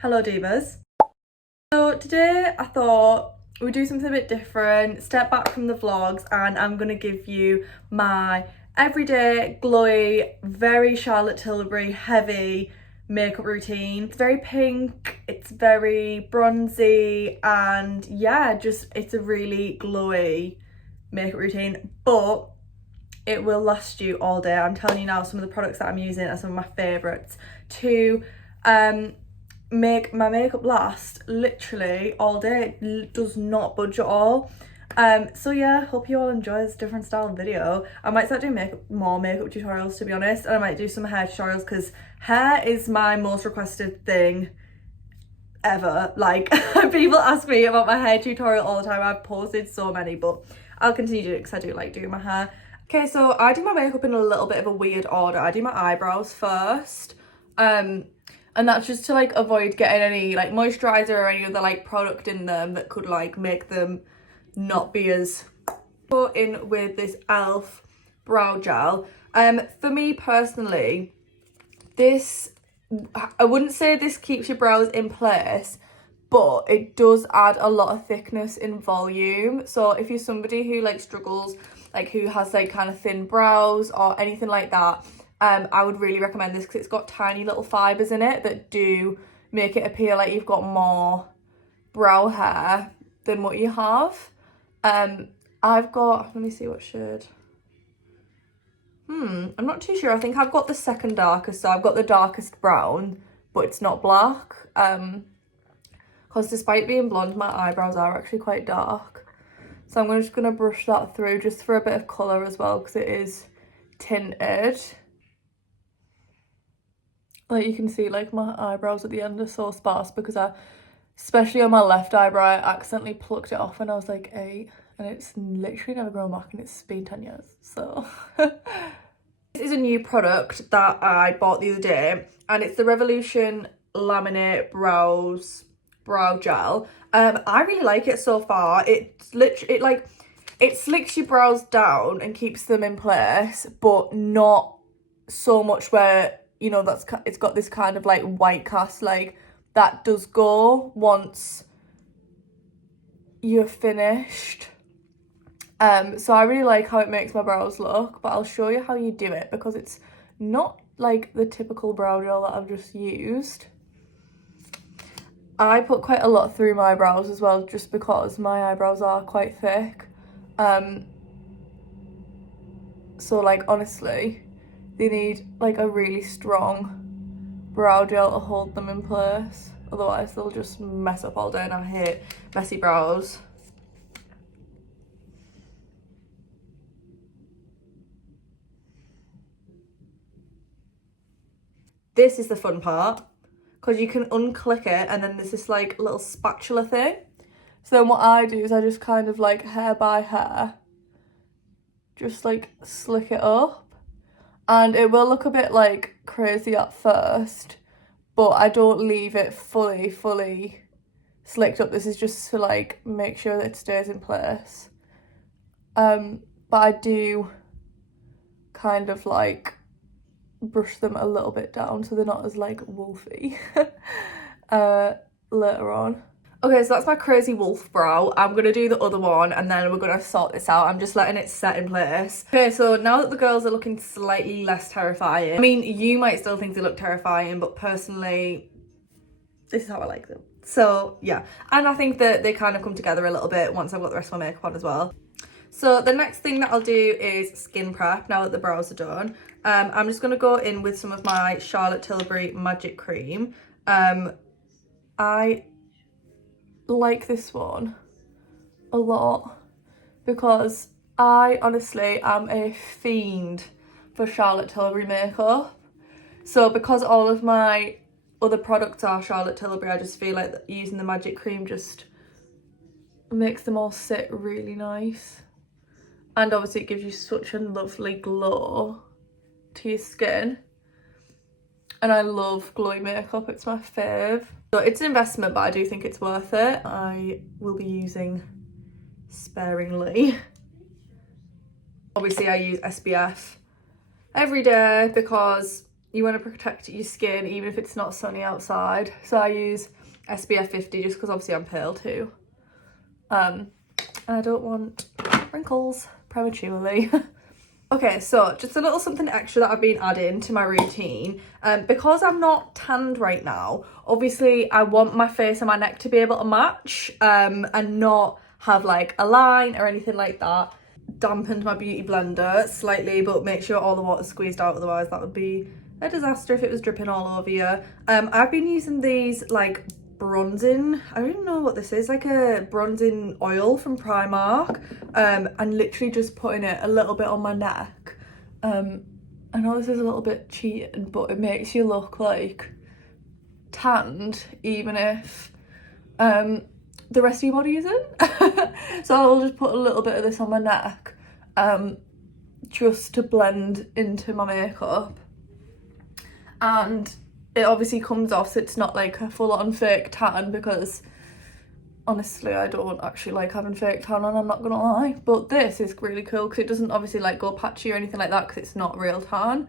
Hello divas. So today I thought we'd do something a bit different, step back from the vlogs, and I'm gonna give you my everyday glowy, very Charlotte Tilbury heavy makeup routine. It's very pink, it's very bronzy, and yeah, just it's a really glowy makeup routine, but it will last you all day. I'm telling you now, some of the products that I'm using are some of my favourites to make my makeup last literally all day. It does not budge at all. So yeah, hope you all enjoy this different style video. I might start doing more makeup tutorials, to be honest, and I might do some hair tutorials because hair is my most requested thing ever. Like people ask me about my hair tutorial all the time. I've posted so many, but I'll continue to do it because I do like doing my hair. Okay, so I do my makeup in a little bit of a weird order. I do my eyebrows first, and that's just to like avoid getting any like moisturizer or any other like product in them that could like make them not be as. Go in with this e.l.f. brow gel. For me personally, this, I wouldn't say this keeps your brows in place, but it does add a lot of thickness in volume. So if you're somebody who like struggles, like who has like kind of thin brows or anything like that, I would really recommend this because it's got tiny little fibres in it that do make it appear like you've got more brow hair than what you have. I've got, let me see what shade. I'm not too sure. I think I've got the second darkest, so I've got the darkest brown, but it's not black. Because despite being blonde, my eyebrows are actually quite dark. So I'm just going to brush that through just for a bit of colour as well, because it is tinted. Like you can see, like my eyebrows at the end are so sparse because especially on my left eyebrow, I accidentally plucked it off when I was like 8, and it's literally never grown back, and it's been 10 years, so. This is a new product that I bought the other day, and it's the Revolution Laminate brow gel. I really like it so far. It's literally it slicks your brows down and keeps them in place, but not so much where, you know, it's got this kind of like white cast. Like that does go once you're finished. So I really like how it makes my brows look, but I'll show you how you do it because it's not like the typical brow gel that I've just used. I put quite a lot through my brows as well, just because my eyebrows are quite thick. So like honestly, they need like a really strong brow gel to hold them in place. Otherwise they'll just mess up all day, and I hate messy brows. This is the fun part, because you can unclick it and then there's this like little spatula thing. So then what I do is I just kind of like hair by hair, just like slick it up. And it will look a bit like crazy at first, but I don't leave it fully slicked up. This is just to like make sure that it stays in place. But I do kind of like brush them a little bit down so they're not as like wolfy later on. Okay, so that's my crazy wolf brow. I'm gonna do the other one and then we're gonna sort this out. I'm just letting it set in place. Okay, so now that the girls are looking slightly less terrifying, I mean, you might still think they look terrifying, but personally, this is how I like them. So yeah, and I think that they kind of come together a little bit once I've got the rest of my makeup on as well. So the next thing that I'll do is skin prep now that the brows are done. I'm just going to go in with some of my Charlotte Tilbury Magic Cream. I like this one a lot because I honestly am a fiend for Charlotte Tilbury makeup. So because all of my other products are Charlotte Tilbury, I just feel like using the Magic Cream just makes them all sit really nice. And obviously it gives you such a lovely glow to your skin. And I love glowy makeup, it's my fave. So it's an investment, but I do think it's worth it. I will be using sparingly. Obviously I use SPF every day because, you want to protect your skin even if it's not sunny outside. So I use SPF 50 just because obviously I'm pale too. And I don't want wrinkles prematurely. Okay, so just a little something extra that I've been adding to my routine. Because I'm not tanned right now, obviously I want my face and my neck to be able to match and not have like a line or anything like that. Dampened my beauty blender slightly, but make sure all the water's squeezed out, otherwise that would be a disaster if it was dripping all over you. I've been using these like bronzing, I don't even know what this is, like a bronzing oil from Primark, and literally just putting it a little bit on my neck. I know this is a little bit cheating, but it makes you look like tanned even if the rest of your body isn't. So I'll just put a little bit of this on my neck just to blend into my makeup, and it obviously comes off so it's not like a full-on fake tan, because honestly I don't actually like having fake tan on, I'm not gonna lie. But this is really cool because it doesn't obviously like go patchy or anything like that because it's not real tan,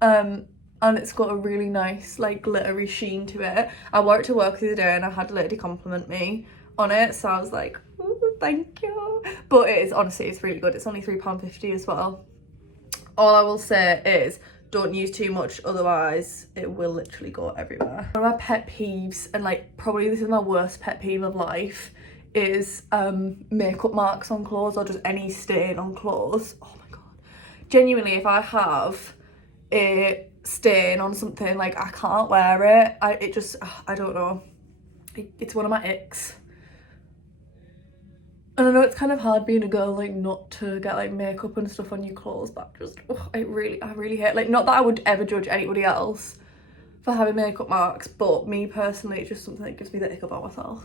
and it's got a really nice like glittery sheen to it. I wore it to work the other day and I had a lady compliment me on it, so I was like, ooh, thank you. But it is, honestly, it's really good. It's only £3.50 as well. All I will say is don't use too much, otherwise it will literally go everywhere. One of my pet peeves, and like probably this is my worst pet peeve of life, is makeup marks on clothes or just any stain on clothes. Oh my god, genuinely, if I have a stain on something, like I can't wear it. I don't know, it's one of my icks. And I know it's kind of hard being a girl, like, not to get like makeup and stuff on your clothes, but I really hate, like, not that I would ever judge anybody else for having makeup marks, but me personally, it's just something that gives me the ick about myself.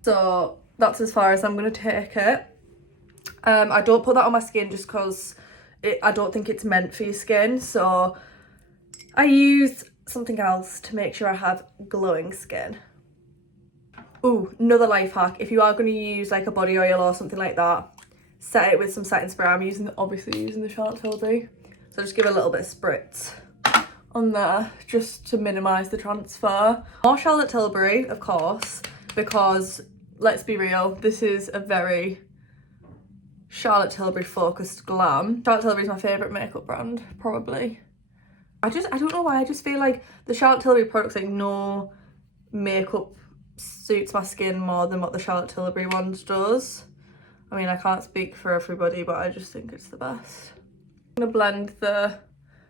So that's as far as I'm gonna take it. I don't put that on my skin just because I don't think it's meant for your skin, so I use something else to make sure I have glowing skin. Ooh, another life hack, if you are going to use like a body oil or something like that, set it with some setting spray. I'm obviously using the Charlotte Tilbury, so just give it a little bit of spritz on there just to minimise the transfer. More Charlotte Tilbury, of course, because let's be real, this is a very Charlotte Tilbury focused glam. Charlotte Tilbury is my favourite makeup brand, probably. I don't know why, I just feel like the Charlotte Tilbury products, like, no makeup suits my skin more than what the Charlotte Tilbury ones does. I mean, I can't speak for everybody, but I just think it's the best. I'm gonna blend the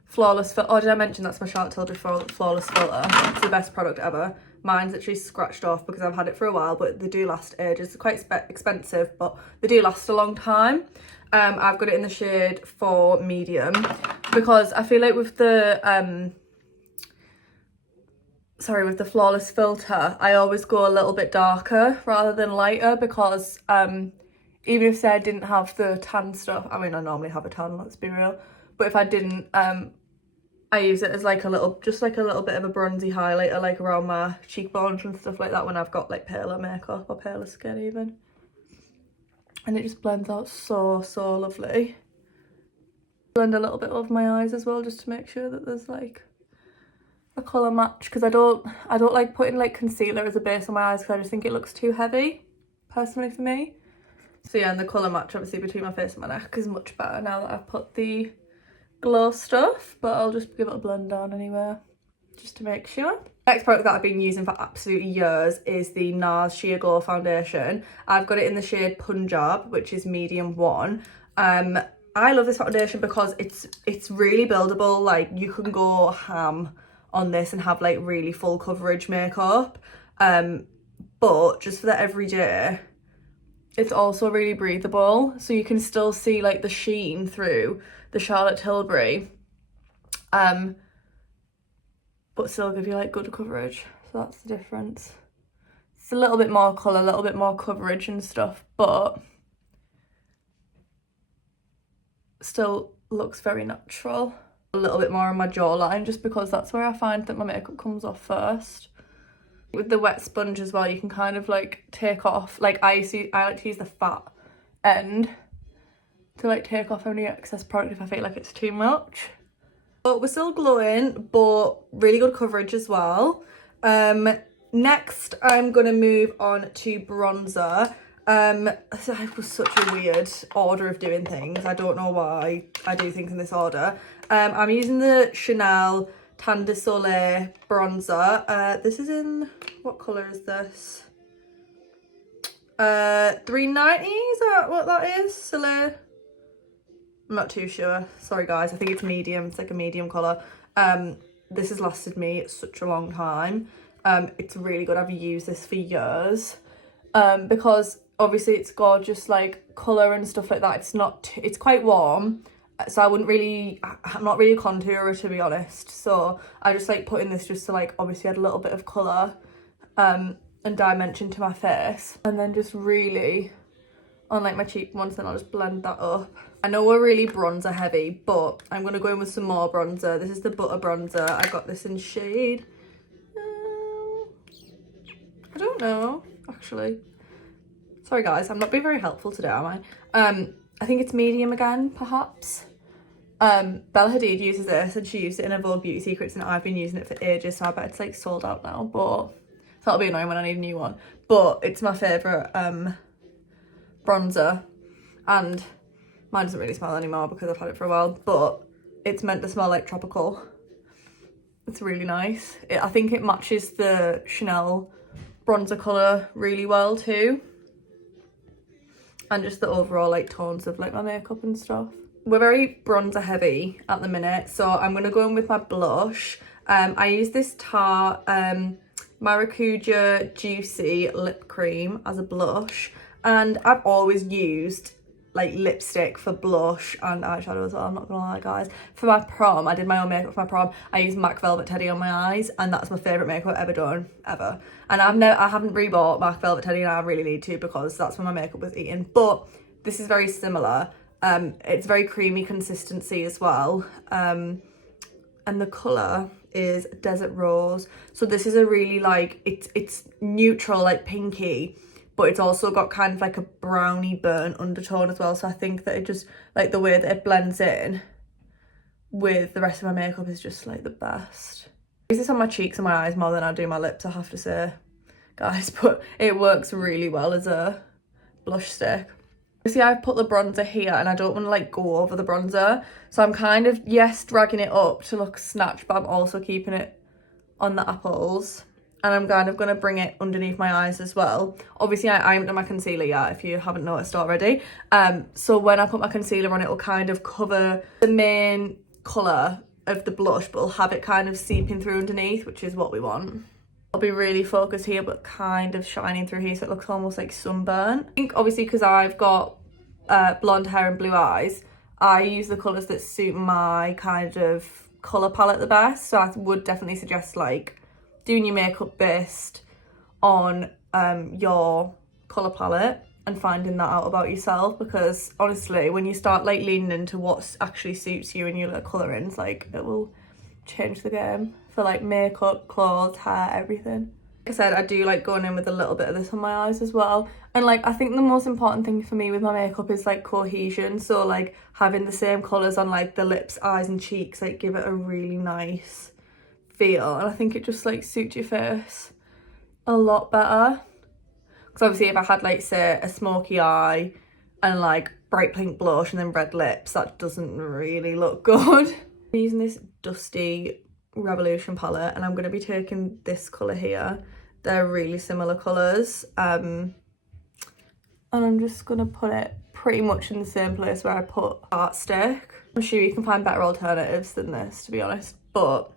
Flawless filter. Oh, did I mention that's my Charlotte Tilbury Flawless filter? It's the best product ever. Mine's actually scratched off because I've had it for a while, but they do last ages. They're quite expensive, but they do last a long time. I've got it in the shade for medium because I feel like with the with the Flawless filter, I always go a little bit darker rather than lighter, because even if say I didn't have the tan stuff, I mean I normally have a tan, let's be real, but if I didn't, I use it as like a little bit of a bronzy highlighter, like around my cheekbones and stuff like that when I've got like paler makeup or paler skin even. And it just blends out so lovely. Blend a little bit over my eyes as well, just to make sure that there's like a colour match, because I don't like putting like concealer as a base on my eyes because I just think it looks too heavy, personally, for me. So yeah, and the colour match obviously between my face and my neck is much better now that I've put the glow stuff, but I'll just give it a blend down anyway, just to make sure. Next product that I've been using for absolutely years is the Nars Sheer Glow Foundation. I've got it in the shade Punjab, which is medium 1. I love this foundation because it's really buildable, like you can go ham on this and have like really full coverage makeup, but just for the everyday, it's also really breathable, so you can still see like the sheen through the Charlotte Tilbury, but still give you like good coverage. So that's the difference. It's a little bit more colour, a little bit more coverage and stuff, but still looks very natural. A little bit more on my jawline, just because that's where I find that my makeup comes off first. With the wet sponge as well, you can kind of like take off, like I like to use the fat end to like take off any excess product if I feel like it's too much. But we're still glowing, but really good coverage as well. Next, I'm going to move on to bronzer. It was such a weird order of doing things. I don't know why I do things in this order. I'm using the Chanel Tan de Soleil bronzer. This is in, what colour is this? 390, is that what that is? Soleil? I'm not too sure. Sorry guys, I think it's medium. It's like a medium colour. This has lasted me such a long time. It's really good. I've used this for years. Because obviously it's gorgeous like colour and stuff like that. It's quite warm. So I'm not really a contourer, to be honest. So I just like putting this just to like obviously add a little bit of colour and dimension to my face. And then just really on like my cheekbones, then I'll just blend that up. I know we're really bronzer heavy, but I'm going to go in with some more bronzer. This is the Butter bronzer. I got this in shade, I don't know, actually. Sorry guys, I'm not being very helpful today, am I? I think it's medium again, perhaps. Bella Hadid uses this and she used it in her Vogue Beauty Secrets and I've been using it for ages, so I bet it's like sold out now, but that'll be annoying when I need a new one. But it's my favourite bronzer, and mine doesn't really smell anymore because I've had it for a while, but it's meant to smell like tropical. It's really nice. I think it matches the Chanel bronzer colour really well too, and just the overall like tones of like my makeup and stuff. We're very bronzer heavy at the minute, so I'm going to go in with my blush. I use this Tarte Maracuja Juicy lip cream as a blush, and I've always used like lipstick for blush and eyeshadow as well, I'm not gonna lie guys. For my prom, I did my own makeup for my prom. I used MAC Velvet Teddy on my eyes, and that's my favourite makeup I've ever done, ever. And I haven't rebought MAC Velvet Teddy, and I really need to because that's when my makeup was eaten. But this is very similar. It's very creamy consistency as well. And the colour is Desert Rose. So this is a really like, it's neutral, like pinky, but it's also got kind of like a browny burnt undertone as well. So I think that it just, like the way that it blends in with the rest of my makeup is just like the best. I use this on my cheeks and my eyes more than I do my lips, I have to say, guys, but it works really well as a blush stick. See, I've put the bronzer here and I don't want to like go over the bronzer. So I'm kind of, yes, dragging it up to look snatched, but I'm also keeping it on the apples. And I'm kind of going to bring it underneath my eyes as well. Obviously, I haven't done my concealer yet, if you haven't noticed already. So when I put my concealer on, it will kind of cover the main colour of the blush, but it'll have it kind of seeping through underneath, which is what we want. I'll be really focused here, but kind of shining through here, so it looks almost like sunburn. I think obviously because I've got blonde hair and blue eyes, I use the colours that suit my kind of colour palette the best. So I would definitely suggest like doing your makeup based on your colour palette and finding that out about yourself, because honestly when you start like leaning into what actually suits you and your colourings, like it will change the game for like makeup, clothes, hair, everything. Like I said, I do like going in with a little bit of this on my eyes as well. And like I think the most important thing for me with my makeup is like cohesion, so like having the same colours on like the lips, eyes and cheeks like give it a really nice feel, and I think it just like suits your face a lot better. Because obviously if I had like say a smoky eye and like bright pink blush and then red lips, that doesn't really look good. I'm using this dusty Revolution palette and I'm going to be taking this colour here. They're really similar colours, and I'm just going to put it pretty much in the same place where I put Art Stick. I'm sure you can find better alternatives than this, to be honest, but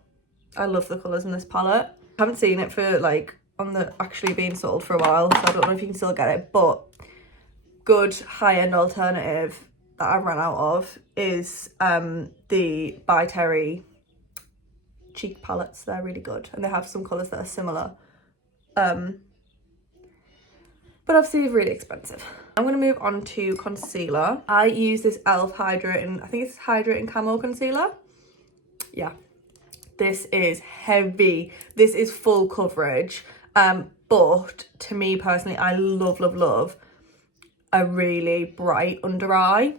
I love the colours in this palette. I haven't seen it for like on the actually being sold for a while, so I don't know if you can still get it, but good high-end alternative that I ran out of is the By Terry cheek palettes. They're really good and they have some colours that are similar, but obviously really expensive. I'm going to move on to concealer. I use this e.l.f. hydrating, I think it's hydrating Camo Concealer. Yeah, this is heavy, this is full coverage, but to me personally, I love a really bright under eye.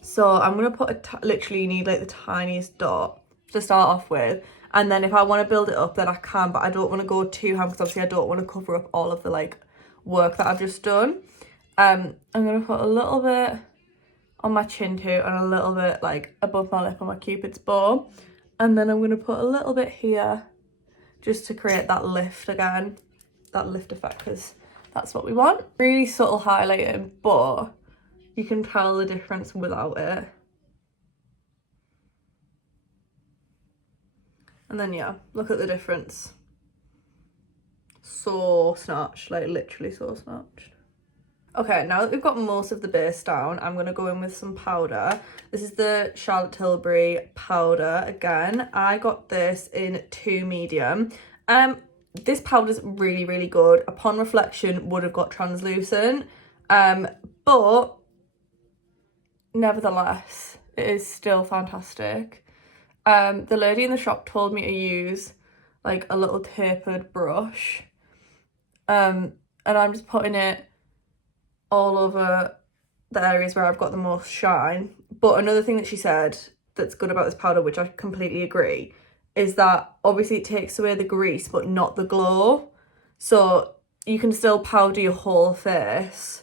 So I'm going to put literally you need like the tiniest dot to start off with. And then if I want to build it up, then I can, but I don't want to go too ham because obviously I don't want to cover up all of the like work that I've just done. I'm going to put a little bit on my chin too and a little bit like above my lip on my Cupid's bow. And then I'm going to put a little bit here just to create that lift again, that lift effect, because that's what we want. Really subtle highlighting, but you can tell the difference without it. And then yeah, look at the difference. So snatched, like literally so snatched. Okay, now that we've got most of the base down, I'm going to go in with some powder. This is the Charlotte Tilbury powder again. I got this in 2 medium. This powder's really, really good. Upon reflection, would have got translucent. But nevertheless, it is still fantastic. The lady in the shop told me to use like a little tapered brush. And I'm just putting it all over the areas where I've got the most shine. But another thing that she said that's good about this powder, which I completely agree, is that obviously it takes away the grease but not the glow. So you can still powder your whole face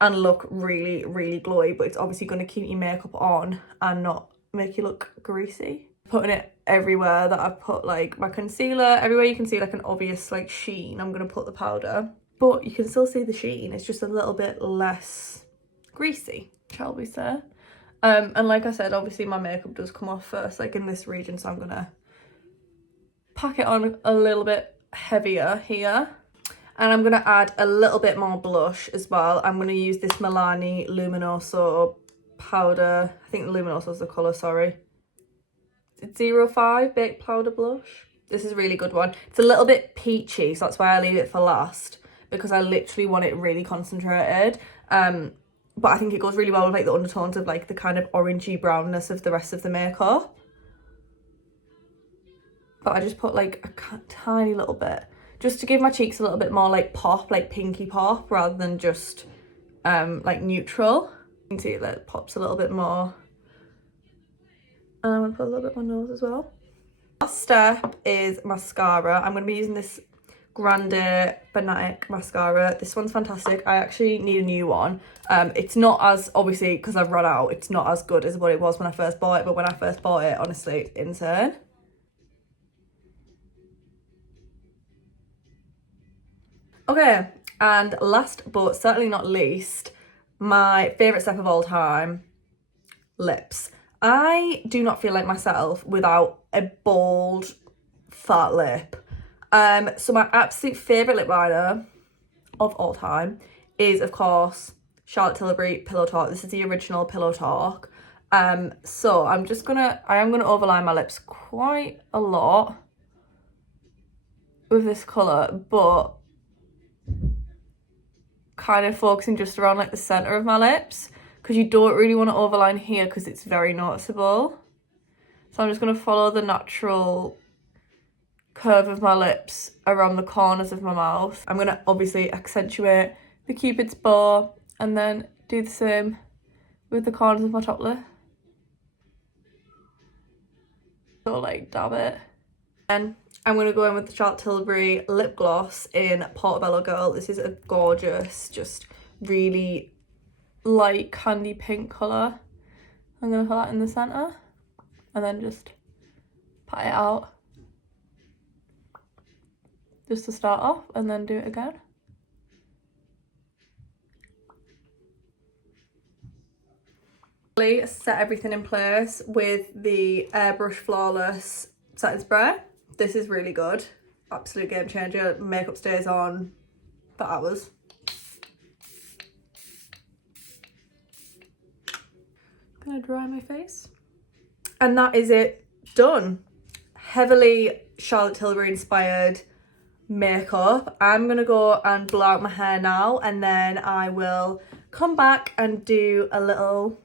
and look really, really glowy, but it's obviously going to keep your makeup on and not make you look greasy. Putting it everywhere that I've put like my concealer, everywhere you can see like an obvious like sheen, I'm going to put the powder. But you can still see the sheen, it's just a little bit less greasy, shall we say. And like I said, obviously my makeup does come off first, like in this region, so I'm going to pack it on a little bit heavier here. And I'm going to add a little bit more blush as well. I'm going to use this Milani Luminoso powder. I think Luminoso is the colour, sorry. It's 05 Baked Powder Blush. This is a really good one. It's a little bit peachy, so that's why I leave it for last, because I literally want it really concentrated. But I think it goes really well with like the undertones of like the kind of orangey brownness of the rest of the makeup. But I just put like a tiny little bit, just to give my cheeks a little bit more like pop, like pinky pop, rather than just like neutral. You can see that it pops a little bit more. And I'm going to put a little bit on my nose as well. Last step is mascara. I'm going to be using this Grande Fanatic mascara. This one's fantastic. I actually need a new one. It's not as, obviously, because I've run out, it's not as good as what it was when I first bought it. But when I first bought it, honestly, it's insane. Okay, and last but certainly not least, my favourite step of all time, lips. I do not feel like myself without a bold, fat lip. So my absolute favourite lip liner of all time is, of course, Charlotte Tilbury Pillow Talk. This is the original Pillow Talk. So I am gonna overline my lips quite a lot with this colour, but kind of focusing just around like the centre of my lips, because you don't really want to overline here because it's very noticeable. So I'm just going to follow the natural curve of my lips around the corners of my mouth. I'm going to obviously accentuate the Cupid's bow and then do the same with the corners of my top lip. So like dab it. And I'm going to go in with the Charlotte Tilbury lip gloss in Portobello Girl. This is a gorgeous, just really light candy pink colour. I'm going to put that in the centre and then just pat it out just to start off and then do it again. Set everything in place with the Airbrush Flawless Setting Spray. This is really good. Absolute game changer. Makeup stays on for hours. Gonna dry my face. And that is it done. Heavily Charlotte Tilbury inspired makeup. I'm gonna go and blow out my hair now, and then I will come back and do a little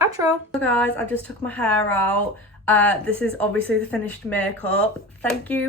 outro. So guys, I just took my hair out. This is obviously the finished makeup. Thank you